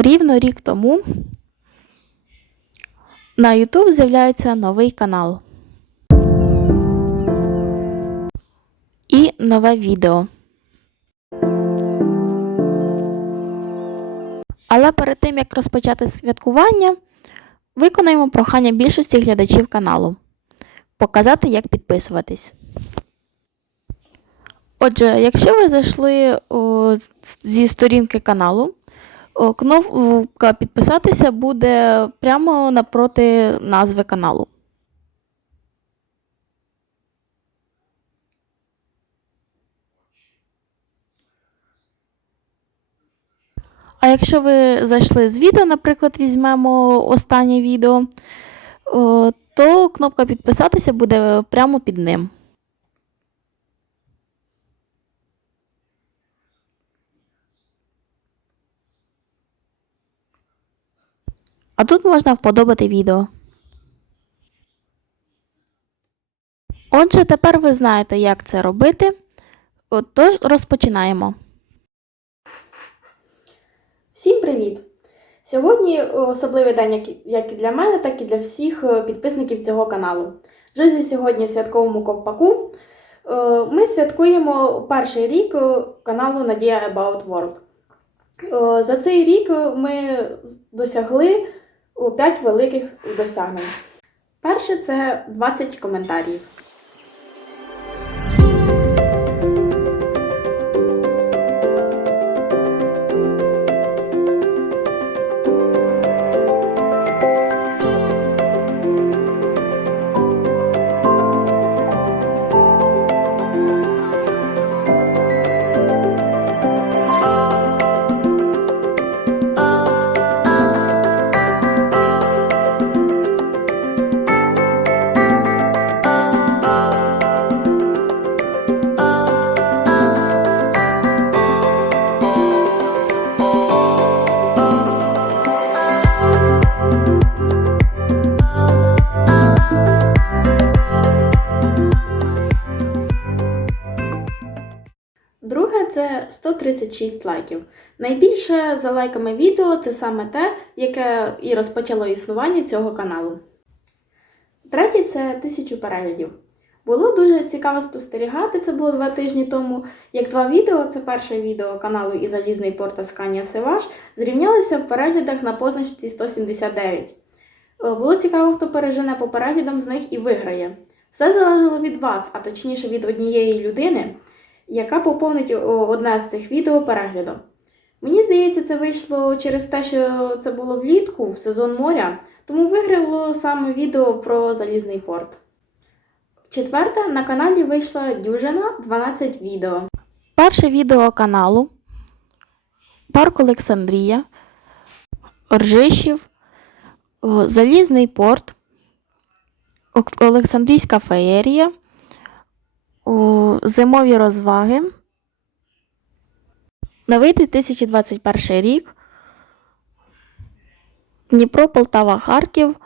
Рівно рік тому на YouTube з'являється новий канал. І нове відео. Але перед тим як розпочати святкування, виконаємо прохання більшості глядачів каналу показати, як підписуватись. Отже, якщо ви зайшли о, зі сторінки каналу, кнопка підписатися буде прямо напроти назви каналу. А якщо ви зайшли з відео, наприклад, візьмемо останнє відео, то кнопка підписатися буде прямо під ним. А тут можна вподобати відео. Отже, тепер ви знаєте, як це робити. Отож, розпочинаємо. Всім привіт! Сьогодні особливий день як, і для мене, так і для всіх е, підписників цього каналу. Друзі, сьогодні в святковому ковпаку е, ми святкуємо перший рік е, каналу Надія About World. За цей рік ми досягли 5 великих досягнень. Перше це 20 коментарів. 136 лайків. Найбільше за лайками відео це саме те, яке і розпочало існування цього каналу. Третє це 1000 переглядів. Було дуже цікаво спостерігати, це було два тижні тому, як два відео, це перше відео каналу і Залізний порт Асканія Севаш, зрівнялися в переглядах на позначці 179. Е, Було цікаво, хто пережене по переглядам з них і виграє. Все залежало від вас, а точніше від однієї людини, яка поповнить одне з цих відео переглядом. Мені здається, це вийшло через те, що це було влітку, в сезон моря, тому виграло саме відео про залізний порт. Четверте, на каналі вийшла дюжина 12 відео. Перше відео каналу Парк Олександрія, Ржищів, Залізний порт, Олександрійська феєрія, Зимові розваги. Новий 2021 рік. Дніпро, Полтава, Харків.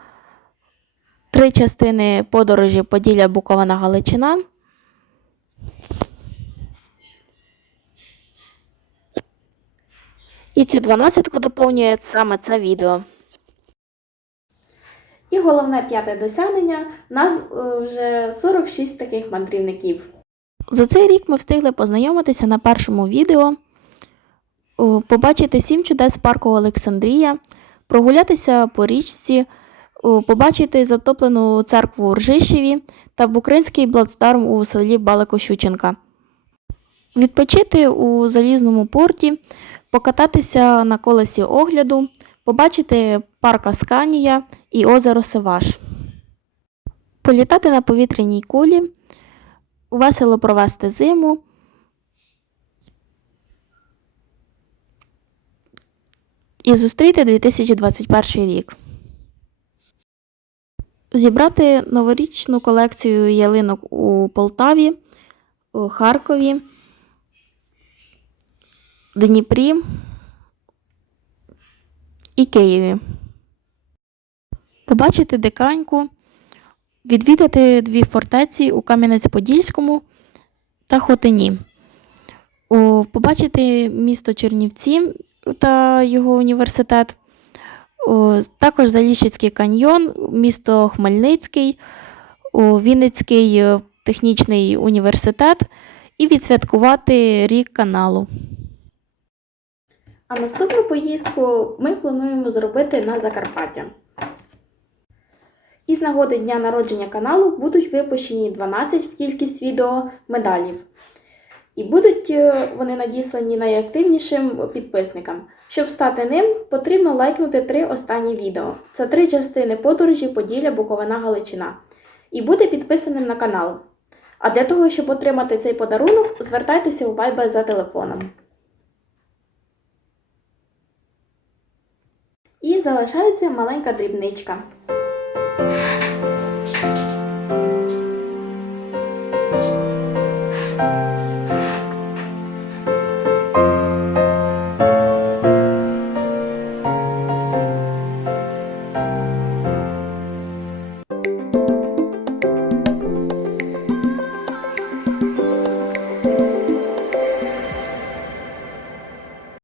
Три частини подорожі Поділля, Буковина, Галичина. І цю дванадцятку доповнює саме це відео. Головне п'яте досягнення нас е, вже 46 таких мандрівників. За цей рік ми встигли познайомитися на першому відео, побачити сім чудес парку Олександрія, прогулятися по річці, побачити затоплену церкву у Ржищеві та Букринський плацдарм у селі Баликощученка, відпочити у залізному порті, покататися на колесі огляду, побачити парк Асканія і озеро Севаш, політати на повітряній кулі весело провести зиму. І зустріти 2021 рік. Зібрати новорічну колекцію ялинок у Полтаві, у Харкові, Дніпрі і Києві. Побачити диканьку, відвідати дві фортеці у Кам'янець-Подільському та Хотині. Побачити місто Чернівці та його університет. Також Заліщицький каньйон, місто Хмельницький, Вінницький е, технічний університет і відсвяткувати рік каналу. А наступну поїздку ми плануємо зробити на Закарпаття. І з нагоди дня народження каналу будуть випущені 12 в кількість відео медалів. І будуть е, вони надіслані найактивнішим підписникам. Щоб стати ним, потрібно лайкнути три останні відео. Це три частини подорожі Поділля Буковина Галичина. І бути підписаним на канал. А для того, щоб отримати цей подарунок, звертайтеся у Viber за телефоном. І залишається маленька дрібничка.